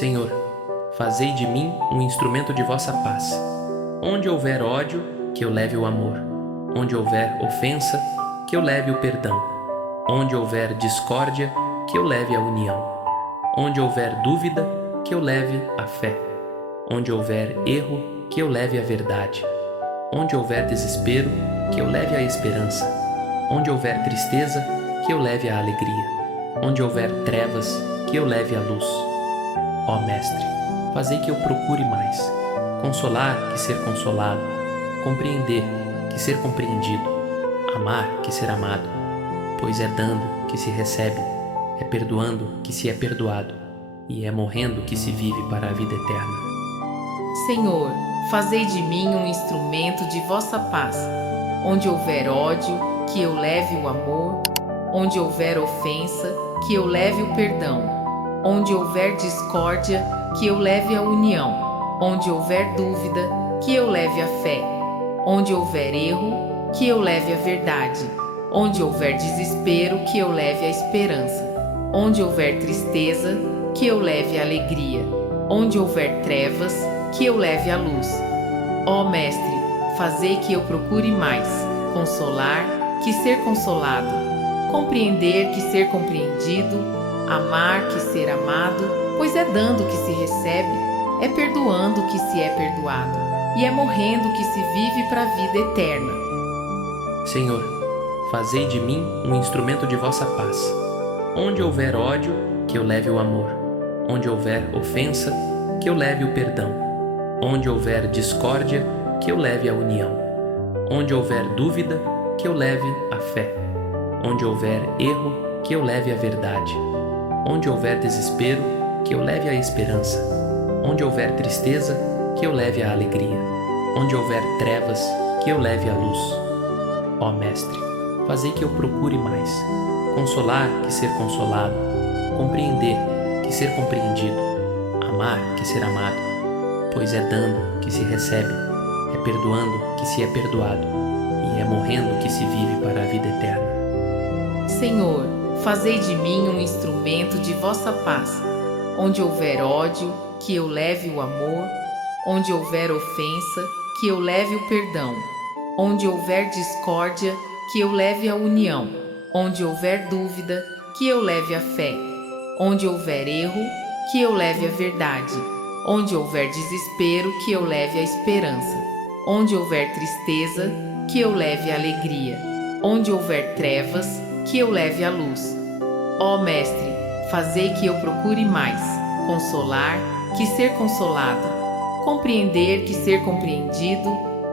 Senhor, fazei de mim um instrumento de vossa paz. Onde houver ódio, que eu leve o amor. Onde houver ofensa, que eu leve o perdão. Onde houver discórdia, que eu leve a união. Onde houver dúvida, que eu leve a fé. Onde houver erro, que eu leve a verdade. Onde houver desespero, que eu leve a esperança. Onde houver tristeza, que eu leve a alegria. Onde houver trevas, que eu leve a luz. Ó Mestre, fazei que eu procure mais, consolar que ser consolado, compreender que ser compreendido, amar que ser amado, pois é dando que se recebe, é perdoando que se é perdoado, e é morrendo que se vive para a vida eterna. Senhor, fazei de mim um instrumento de vossa paz. Onde houver ódio, que eu leve o amor. Onde houver ofensa, que eu leve o perdão. Onde houver discórdia, que eu leve a união. Onde houver dúvida, que eu leve a fé. Onde houver erro, que eu leve a verdade. Onde houver desespero, que eu leve a esperança. Onde houver tristeza, que eu leve a alegria. Onde houver trevas, que eu leve a luz. Ó Mestre, fazei que eu procure mais, consolar que ser consolado, compreender que ser compreendido, amar que ser amado, pois é dando que se recebe, é perdoando que se é perdoado, e é morrendo que se vive para a vida eterna. Senhor, fazei de mim um instrumento de vossa paz. Onde houver ódio, que eu leve o amor. Onde houver ofensa, que eu leve o perdão. Onde houver discórdia, que eu leve a união. Onde houver dúvida, que eu leve a fé. Onde houver erro, que eu leve a verdade. Onde houver desespero, que eu leve a esperança. Onde houver tristeza, que eu leve a alegria. Onde houver trevas, que eu leve a luz. Ó Mestre, fazei que eu procure mais, consolar que ser consolado, compreender que ser compreendido, amar que ser amado, pois é dando que se recebe, é perdoando que se é perdoado, e é morrendo que se vive para a vida eterna. Senhor, fazei de mim um instrumento de vossa paz. Onde houver ódio, que eu leve o amor. Onde houver ofensa, que eu leve o perdão. Onde houver discórdia, que eu leve a união. Onde houver dúvida, que eu leve a fé. Onde houver erro, que eu leve a verdade. Onde houver desespero, que eu leve a esperança. Onde houver tristeza, que eu leve a alegria. Onde houver trevas, que eu leve a luz. Ó Mestre, fazei que eu procure mais, consolar que ser consolado, compreender que ser compreendido,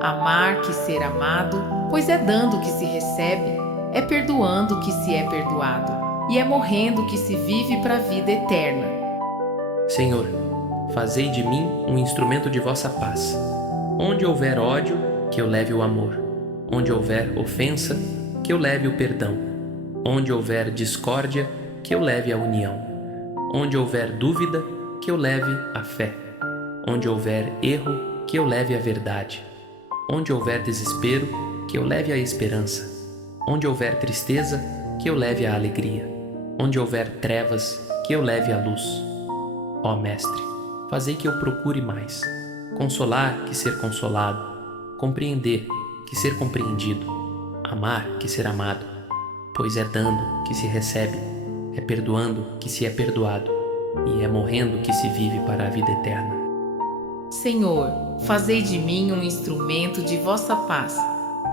amar que ser amado, pois é dando que se recebe, é perdoando que se é perdoado, e é morrendo que se vive para a vida eterna. Senhor, fazei de mim um instrumento de vossa paz. Onde houver ódio, que eu leve o amor. Onde houver ofensa, que eu leve o perdão. Onde houver discórdia, que eu leve a união. Onde houver dúvida, que eu leve a fé. Onde houver erro, que eu leve a verdade. Onde houver desespero, que eu leve a esperança. Onde houver tristeza, que eu leve a alegria. Onde houver trevas, que eu leve a luz. Ó Mestre, fazei que eu procure mais, consolar que ser consolado, compreender que ser compreendido, amar que ser amado, pois é dando que se recebe, é perdoando que se é perdoado, e é morrendo que se vive para a vida eterna. Senhor, fazei de mim um instrumento de vossa paz.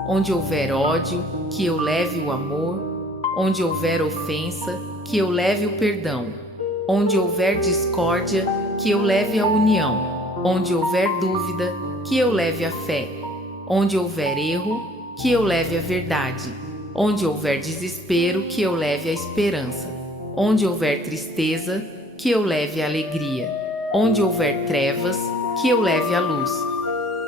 Onde houver ódio, que eu leve o amor. Onde houver ofensa, que eu leve o perdão. Onde houver discórdia, que eu leve a união. Onde houver dúvida, que eu leve a fé. Onde houver erro, que eu leve a verdade. Onde houver desespero, que eu leve a esperança. Onde houver tristeza, que eu leve a alegria. Onde houver trevas, que eu leve a luz.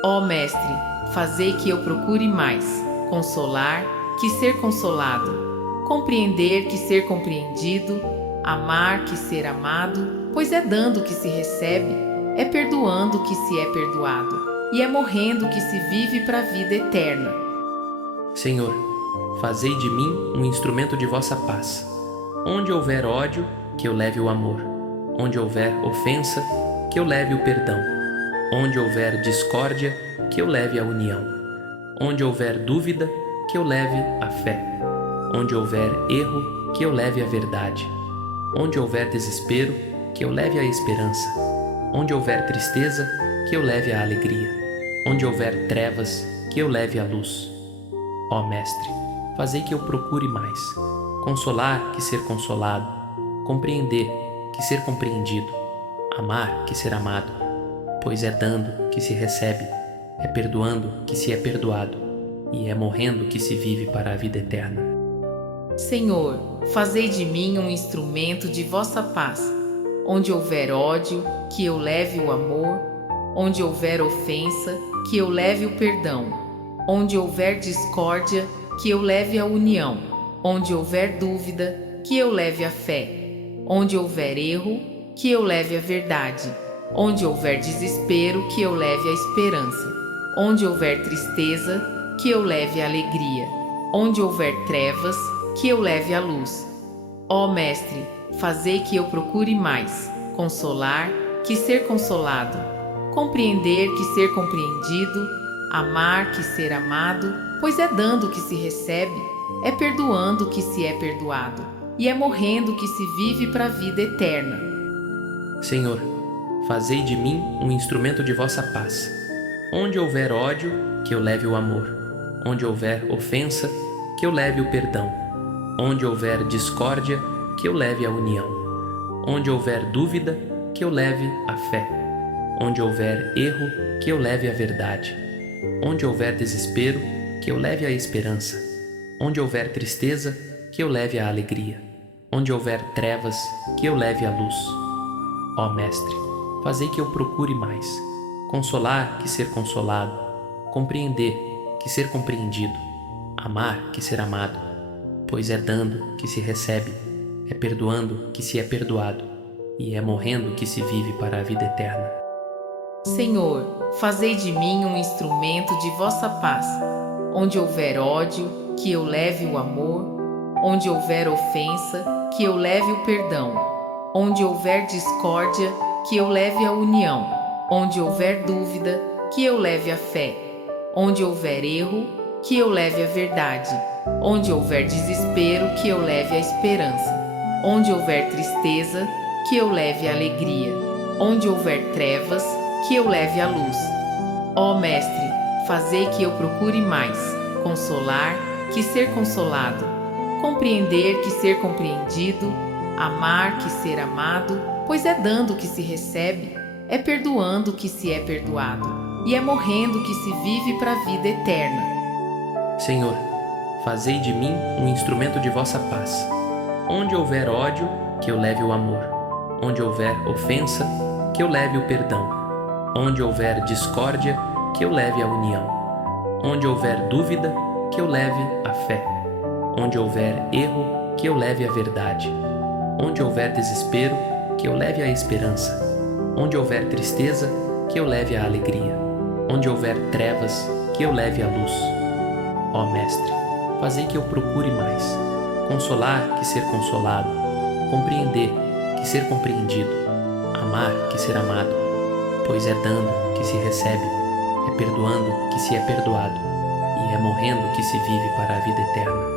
Ó Mestre, fazei que eu procure mais, consolar que ser consolado, compreender que ser compreendido, amar que ser amado, pois é dando que se recebe, é perdoando que se é perdoado, e é morrendo que se vive para a vida eterna. Senhor, fazei de mim um instrumento de vossa paz. Onde houver ódio, que eu leve o amor. Onde houver ofensa, que eu leve o perdão. Onde houver discórdia, que eu leve a união. Onde houver dúvida, que eu leve a fé. Onde houver erro, que eu leve a verdade. Onde houver desespero, que eu leve a esperança. Onde houver tristeza, que eu leve a alegria. Onde houver trevas, que eu leve a luz. Ó Mestre, fazei que eu procure mais, consolar que ser consolado, compreender que ser compreendido, amar que ser amado, pois é dando que se recebe, é perdoando que se é perdoado, e é morrendo que se vive para a vida eterna. Senhor, fazei de mim um instrumento de vossa paz. Onde houver ódio, que eu leve o amor. Onde houver ofensa, que eu leve o perdão. Onde houver discórdia, que eu leve a união. Onde houver dúvida, que eu leve a fé. Onde houver erro, que eu leve a verdade. Onde houver desespero, que eu leve a esperança. Onde houver tristeza, que eu leve a alegria. Onde houver trevas, que eu leve a luz. Ó Mestre, fazei que eu procure mais, consolar que ser consolado, compreender que ser compreendido, amar que ser amado, pois é dando que se recebe, é perdoando que se é perdoado, e é morrendo que se vive para a vida eterna. Senhor, fazei de mim um instrumento de vossa paz. Onde houver ódio, que eu leve o amor. Onde houver ofensa, que eu leve o perdão. Onde houver discórdia, que eu leve a união. Onde houver dúvida, que eu leve a fé. Onde houver erro, que eu leve a verdade. Onde houver desespero, que eu leve a esperança. Onde houver tristeza, que eu leve a alegria. Onde houver trevas, que eu leve a luz. Ó Mestre, fazei que eu procure mais, consolar que ser consolado, compreender que ser compreendido, amar que ser amado, pois é dando que se recebe, é perdoando que se é perdoado, e é morrendo que se vive para a vida eterna. Senhor, fazei de mim um instrumento de vossa paz. Onde houver ódio, que eu leve o amor. Onde houver ofensa, que eu leve o perdão. Onde houver discórdia, que eu leve a união. Onde houver dúvida, que eu leve a fé. Onde houver erro, que eu leve a verdade. Onde houver desespero, que eu leve a esperança. Onde houver tristeza, que eu leve a alegria. Onde houver trevas, que eu leve a luz. Ó Mestre, fazei que eu procure mais, consolar que ser consolado, compreender que ser compreendido, amar que ser amado, pois é dando que se recebe, é perdoando que se é perdoado, e é morrendo que se vive para a vida eterna. Senhor, fazei de mim um instrumento de vossa paz. Onde houver ódio, que eu leve o amor. Onde houver ofensa, que eu leve o perdão. Onde houver discórdia, que eu leve a união. Onde houver dúvida, que eu leve a fé. Onde houver erro, que eu leve a verdade. Onde houver desespero, que eu leve a esperança. Onde houver tristeza, que eu leve a alegria. Onde houver trevas, que eu leve a luz. Ó Mestre, fazei que eu procure mais, consolar que ser consolado, compreender que ser compreendido, amar que ser amado, pois é dando que se recebe, é perdoando que se é perdoado, e é morrendo que se vive para a vida eterna.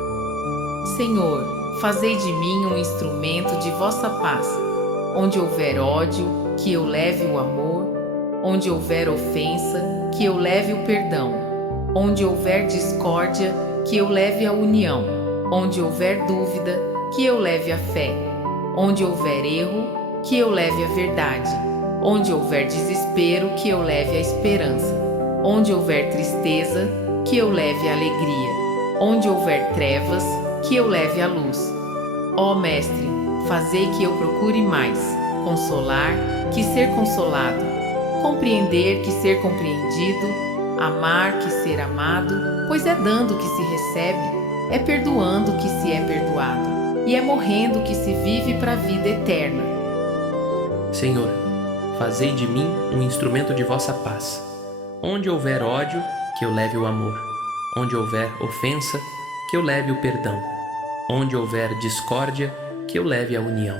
Senhor, fazei de mim um instrumento de vossa paz. Onde houver ódio, que eu leve o amor. Onde houver ofensa, que eu leve o perdão. Onde houver discórdia, que eu leve a união. Onde houver dúvida, que eu leve a fé. Onde houver erro, que eu leve a verdade. Onde houver desespero, que eu leve a esperança. Onde houver tristeza, que eu leve a alegria. Onde houver trevas, que eu leve a luz. Ó Mestre, fazei que eu procure mais, consolar que ser consolado, compreender que ser compreendido, amar que ser amado, pois é dando que se recebe, é perdoando que se é perdoado, e é morrendo que se vive para a vida eterna. Senhor, fazei de mim um instrumento de vossa paz. Onde houver ódio, que eu leve o amor. Onde houver ofensa, que eu leve o perdão. Onde houver discórdia, que eu leve a união.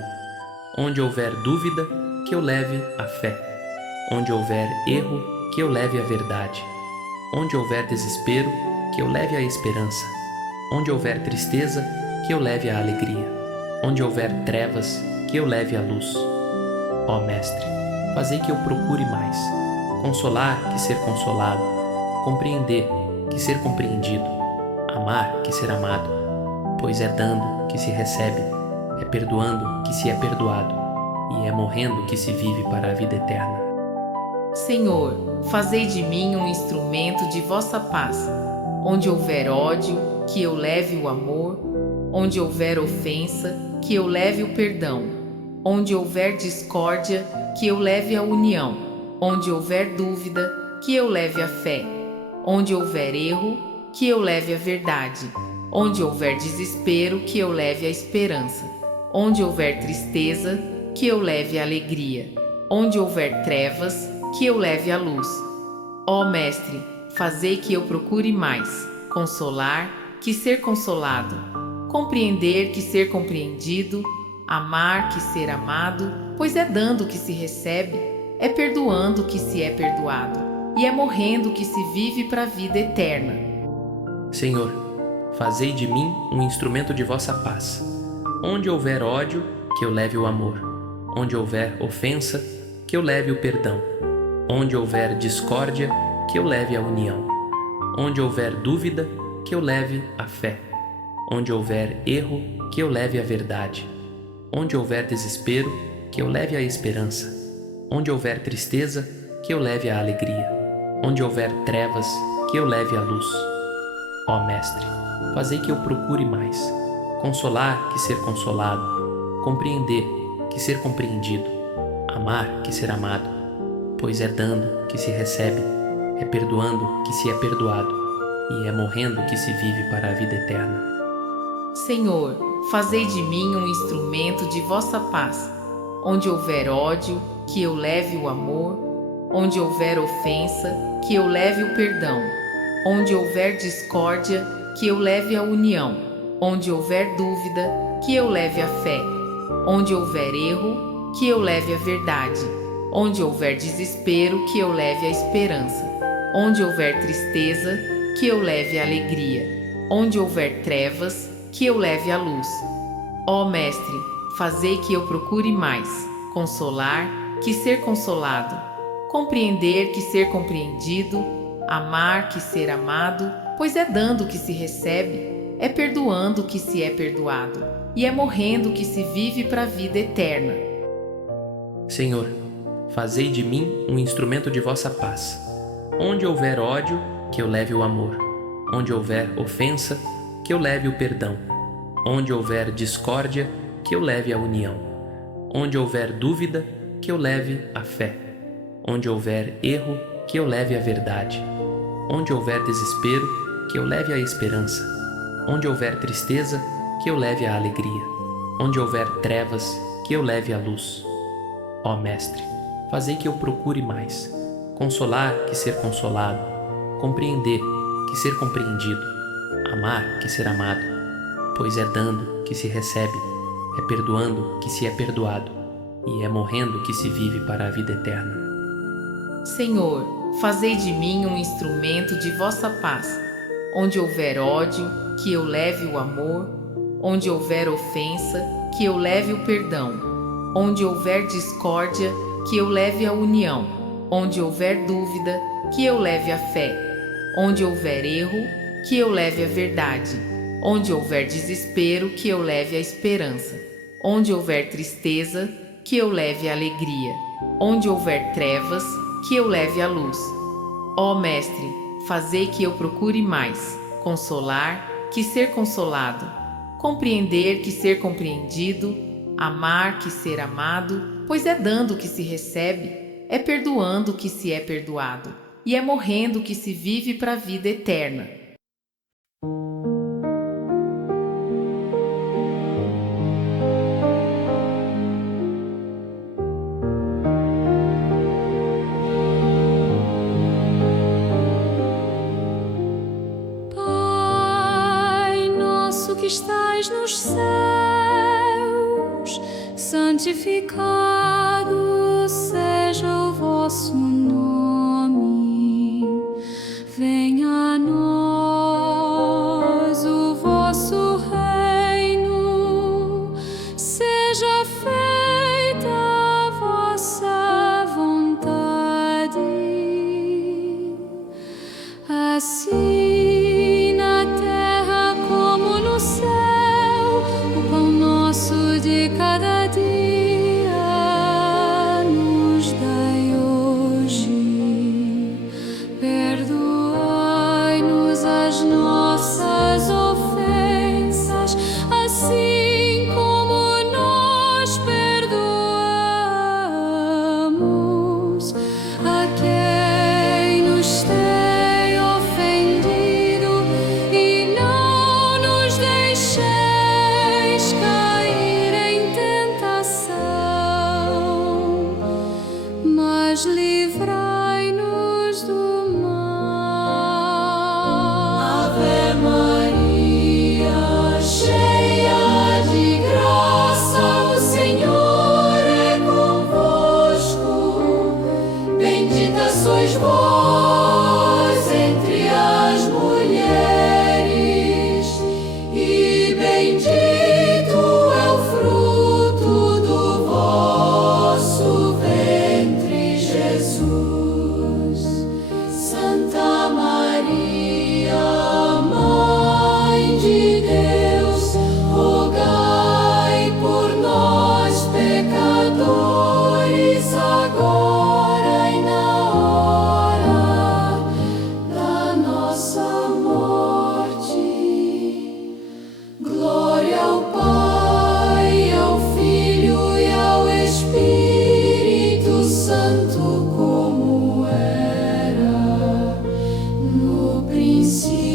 Onde houver dúvida, que eu leve a fé. Onde houver erro, que eu leve a verdade. Onde houver desespero, que eu leve a esperança. Onde houver tristeza, que eu leve a alegria. Onde houver trevas, que eu leve a luz. Ó Mestre, fazei que eu procure mais, consolar que ser consolado, compreender que ser compreendido, amar que ser amado, pois é dando que se recebe, é perdoando que se é perdoado, e é morrendo que se vive para a vida eterna. Senhor, fazei de mim um instrumento de vossa paz. Onde houver ódio, que eu leve o amor. Onde houver ofensa, que eu leve o perdão. Onde houver discórdia, que eu leve a união. Onde houver dúvida, que eu leve a fé. Onde houver erro, que eu leve a verdade. Onde houver desespero, que eu leve a esperança. Onde houver tristeza, que eu leve a alegria. Onde houver trevas, que eu leve a luz. Ó Mestre, fazei que eu procure mais, consolar que ser consolado, compreender que ser compreendido, amar que ser amado, pois é dando que se recebe, é perdoando que se é perdoado, e é morrendo que se vive para a vida eterna. Senhor, fazei de mim um instrumento de vossa paz. Onde houver ódio, que eu leve o amor. Onde houver ofensa, que eu leve o perdão. Onde houver discórdia, que eu leve a união. Onde houver dúvida, que eu leve a fé. Onde houver erro, que eu leve a verdade. Onde houver desespero, que eu leve a esperança. Onde houver tristeza, que eu leve a alegria. Onde houver trevas, que eu leve a luz. Ó Mestre, fazei que eu procure mais, consolar que ser consolado, compreender que ser compreendido, amar que ser amado, pois é dando que se recebe, é perdoando que se é perdoado, e é morrendo que se vive para a vida eterna. Senhor, fazei de mim um instrumento de vossa paz. Onde houver ódio, que eu leve o amor. Onde houver ofensa, que eu leve o perdão. Onde houver discórdia, que eu leve a união. Onde houver dúvida, que eu leve a fé. Onde houver erro, que eu leve a verdade. Onde houver desespero, que eu leve a esperança. Onde houver tristeza, que eu leve a alegria. Onde houver trevas, que eu leve a luz. Ó Mestre, fazei que eu procure mais, consolar que ser consolado, compreender que ser compreendido, amar que ser amado, pois é dando que se recebe, é perdoando que se é perdoado, e é morrendo que se vive para a vida eterna. Senhor, fazei de mim um instrumento de vossa paz. Onde houver ódio, que eu leve o amor. Onde houver ofensa, que eu leve o perdão. Onde houver discórdia, que eu leve a união. Onde houver dúvida, que eu leve a fé. Onde houver erro, que eu leve a verdade. Onde houver desespero, que eu leve a esperança. Onde houver tristeza, que eu leve a alegria. Onde houver trevas, que eu leve a luz. Ó Mestre, fazei que eu procure mais, consolar que ser consolado, compreender que ser compreendido, amar que ser amado, pois é dando que se recebe, é perdoando que se é perdoado, e é morrendo que se vive para a vida eterna. Senhor, fazei de mim um instrumento de vossa paz. Onde houver ódio, que eu leve o amor. Onde houver ofensa, que eu leve o perdão. Onde houver discórdia, que eu leve a união. Onde houver dúvida, que eu leve a fé. Onde houver erro, que eu leve a verdade. Onde houver desespero, que eu leve a esperança. Onde houver tristeza, que eu leve a alegria. Onde houver trevas, que eu leve a luz. Ó Mestre, fazei que eu procure mais, consolar que ser consolado, compreender que ser compreendido, amar que ser amado, pois é dando que se recebe, é perdoando que se é perdoado, e é morrendo que se vive para a vida eterna. Que estais nos céus, santificado seja o vosso nome. Venha a nós o vosso reino, seja feita a vossa vontade, assim na terra como no céu. O pão nosso de cada dia nos dai hoje. Perdoai-nos as nossas ofensas, assim como nós perdoamos a quem nos tem ofendido, e não nos deixeis cair em tentação, mas livrai-nos do mal. Ave Maria, cheia de graça, o Senhor é convosco. Bendita sois vós entre as mulheres, e bendito é o fruto do vosso ventre, Jesus. Santa Maria, Mãe de Deus, rogai por nós, pecadores, agora e na hora da nossa morte. Glória ao Pai, ao Filho e ao Espírito Santo, como era no princípio,